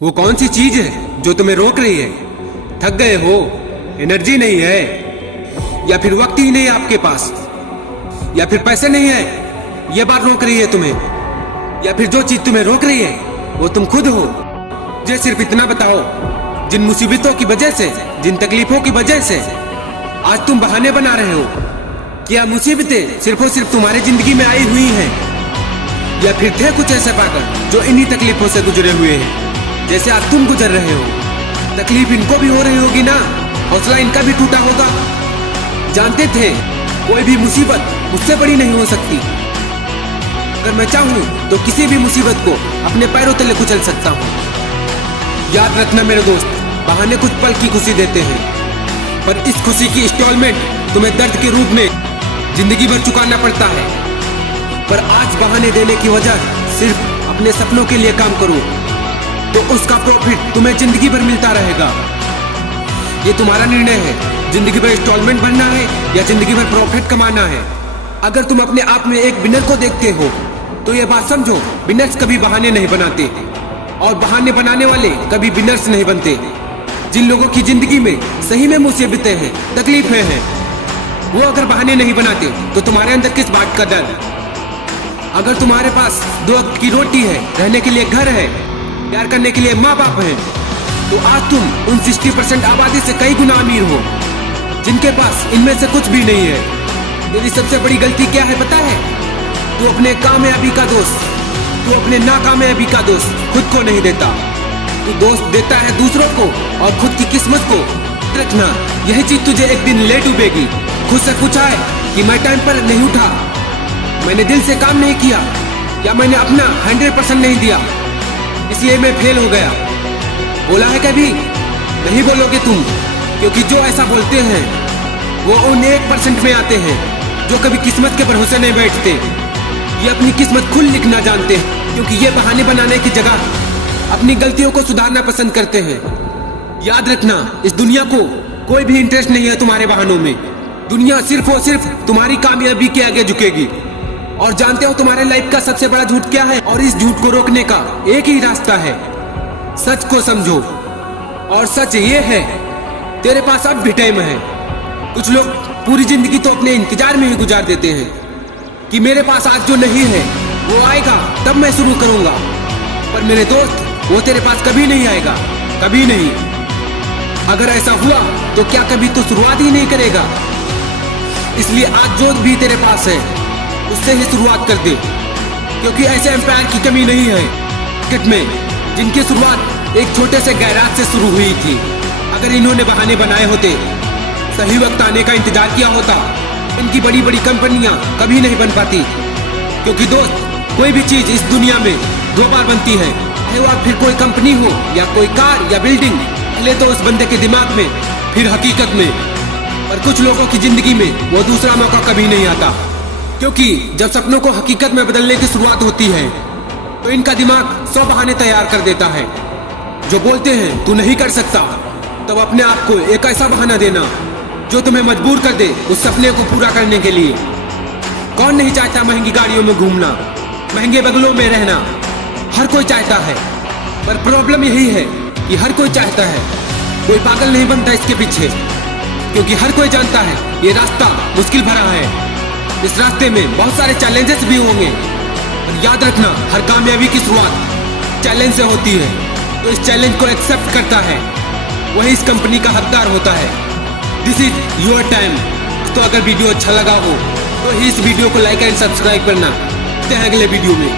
वो कौन सी चीज है जो तुम्हें रोक रही है? थक गए हो, एनर्जी नहीं है, या फिर वक्त ही नहीं आपके पास, या फिर पैसे नहीं है, ये बात रोक रही है तुम्हें, या फिर जो चीज तुम्हें रोक रही है वो तुम खुद हो। मुझे सिर्फ इतना बताओ, जिन मुसीबतों की वजह से, जिन तकलीफों की वजह से आज तुम बहाने बना रहे हो, क्या मुसीबतें सिर्फ और सिर्फ तुम्हारी जिंदगी में आई हुई हैं, या फिर थे कुछ ऐसे पागल जो इन्हीं तकलीफों से गुजरे हुए हैं जैसे आज तुम गुजर रहे हो? तकलीफ इनको भी हो रही होगी ना, हौसला इनका भी टूटा होगा। जानते थे कोई भी मुसीबत मुझसे बड़ी नहीं हो सकती। अगर मैं चाहूं तो किसी भी मुसीबत को अपने पैरों तले कुचल सकता हूं। याद रखना मेरे दोस्त, बहाने कुछ पल की खुशी देते हैं, पर इस खुशी की इंस्टॉलमेंट तुम्हें दर्द के रूप में जिंदगी भर चुकाना पड़ता है। पर आज बहाने देने की वजह सिर्फ अपने सपनों के लिए काम करो तो उसका प्रॉफिट तुम्हें जिंदगी भर मिलता रहेगा। ये तुम्हारा निर्णय है, जिंदगी भर इंस्टॉलमेंट बनना है या जिंदगी भर प्रॉफिट कमाना है। अगर तुम अपने आप में एक विनर को देखते हो तो ये बात समझो, विनर्स कभी बहाने नहीं बनाते और बहाने बनाने वाले कभी विनर्स नहीं बनते। जिन लोगों की जिंदगी में सही में मुसीबतें हैं, तकलीफें हैं, वो अगर बहाने नहीं बनाते तो तुम्हारे अंदर किस बात का डर? अगर तुम्हारे पास 2 वक्त की रोटी है, रहने के लिए घर है, प्यार करने के लिए माँ बाप है, तो आज तुम उन 60% आबादी से कई गुना अमीर हो जिनके पास इनमें से कुछ भी नहीं है। तेरी सबसे बड़ी गलती क्या है पता है? तू अपने कामयाबी का दोस्त, तू अपने नाकामयाबी का दोस्त खुद को नहीं देता। तू दोस्त देता है दूसरों को और खुद की किस्मत को। रखना, यही चीज तुझे एक दिन ले डूबेगी। खुद से पूछा है कि मैं टाइम पर नहीं उठा, मैंने दिल से काम नहीं किया, या मैंने अपना 100% नहीं दिया, इसलिए मैं फेल हो गया। बोला है कभी? नहीं बोलोगे तुम, क्योंकि जो ऐसा बोलते हैं वो उन 1% में आते हैं जो कभी किस्मत के भरोसे नहीं बैठते। ये अपनी किस्मत खुद लिखना जानते हैं, क्योंकि ये बहाने बनाने की जगह अपनी गलतियों को सुधारना पसंद करते हैं। याद रखना, इस दुनिया को कोई भी इंटरेस्ट नहीं है तुम्हारे बहानों में। दुनिया सिर्फ और सिर्फ तुम्हारी कामयाबी के आगे झुकेगी। और जानते हो तुम्हारे लाइफ का सबसे बड़ा झूठ क्या है? और इस झूठ को रोकने का एक ही रास्ता है, सच को समझो। और सच ये है, तेरे पास अब भी टाइम है। कुछ लोग पूरी जिंदगी तो अपने इंतजार में ही गुजार देते हैं कि मेरे पास आज जो नहीं है वो आएगा तब मैं शुरू करूंगा। पर मेरे दोस्त, वो तेरे पास कभी नहीं आएगा, कभी नहीं। अगर ऐसा हुआ तो क्या कभी तो शुरुआत ही नहीं करेगा? इसलिए आज जो भी तेरे पास है उससे ही शुरुआत कर दे, क्योंकि ऐसे एम्पायर की कमी नहीं है क्रिकेट में जिनकी शुरुआत एक छोटे से गैराज से शुरू हुई थी। अगर इन्होंने बहाने बनाए होते, सही वक्त आने का इंतजार किया होता, इनकी बड़ी बड़ी कंपनियां कभी नहीं बन पाती। क्योंकि दोस्त, कोई भी चीज इस दुनिया में 2 बार बनती है, चाहे वो फिर कोई कंपनी हो या कोई कार या बिल्डिंग, पहले तो उस बंदे के दिमाग में, फिर हकीकत में। पर कुछ लोगों की जिंदगी में वो दूसरा मौका कभी नहीं आता, क्योंकि जब सपनों को हकीकत में बदलने की शुरुआत होती है तो इनका दिमाग 100 बहाने तैयार कर देता है। जो बोलते हैं तू नहीं कर सकता, तब अपने आप को एक ऐसा बहाना देना जो तुम्हें मजबूर कर दे उस सपने को पूरा करने के लिए। कौन नहीं चाहता महंगी गाड़ियों में घूमना, महंगे बंगलों में रहना? हर कोई चाहता है, पर प्रॉब्लम यही है कि हर कोई चाहता है, कोई पागल नहीं बनता इसके पीछे, क्योंकि हर कोई जानता है ये रास्ता मुश्किल भरा है। इस रास्ते में बहुत सारे चैलेंजेस भी होंगे। और याद रखना, हर कामयाबी की शुरुआत चैलेंज से होती है, तो इस चैलेंज को एक्सेप्ट करता है वही इस कंपनी का हकदार होता है। This is your time. तो अगर वीडियो अच्छा लगा हो तो इस वीडियो को लाइक एंड सब्सक्राइब करना। मिलते हैं अगले वीडियो में।